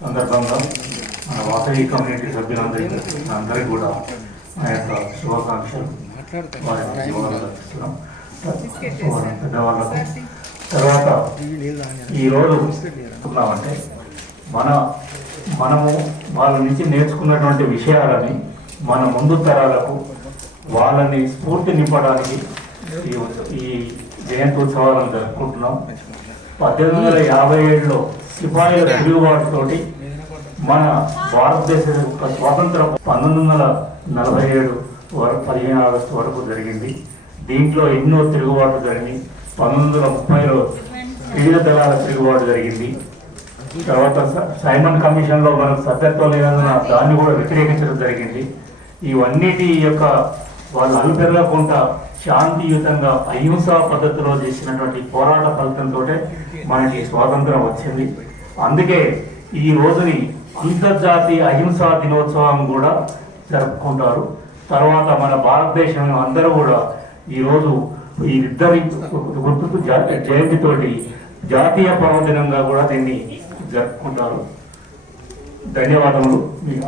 సందర్భంగా మన వాసవి కమ్యూనిటీ సభ్యులందరికీ అందరికీ కూడా మా యొక్క శుభాకాంక్షలు. వారికి అర్పిస్తున్నాం. పెద్దవాళ్ళకు తర్వాత ఈరోజు ఉన్నామంటే మన మనము వాళ్ళ నుంచి నేర్చుకున్నటువంటి విషయాలని మన ముందు తరాలకు వాళ్ళని స్ఫూర్తి నింపడానికి ఈ జయంతి ఈ జయంత్యోత్సవాలను జరుపుకుంటున్నాం. పద్దెనిమిది వందల యాభై ఏడులో సిపాయిల తిరుగుబాటుతోటి మన భారతదేశ యొక్క స్వాతంత్రం పంతొమ్మిది వందల నలభై ఏడు వరకు పదిహేను ఆగస్టు వరకు జరిగింది. దీంట్లో ఎన్నో తిరుగుబాటు జరిగింది పంతొమ్మిది వందల ముప్పైలో వివిధ దళాల తిరుగుబాటు జరిగింది. తర్వాత సైమన్ కమిషన్లో మనం మనకు సభ్యత్వం లేనందున దాన్ని కూడా వ్యతిరేకించడం జరిగింది. ఇవన్నిటి యొక్క వాళ్ళు అలుపెరగకుండా శాంతియుతంగా అహింసా పద్ధతిలో చేసినటువంటి పోరాట ఫలితంతో మనకి స్వాతంత్రం వచ్చింది. అందుకే ఈ రోజుని అంతర్జాతీయ అహింసా దినోత్సవం కూడా జరుపుకుంటారు. తర్వాత మన భారతదేశం అందరూ కూడా ఈ రోజు ఈ ఇద్దరి గుర్తుకు జయంతితోటి జాతీయ పర్వదినంగా కూడా దీన్ని జరుపుకుంటారు. ధన్యవాదములు. మీకు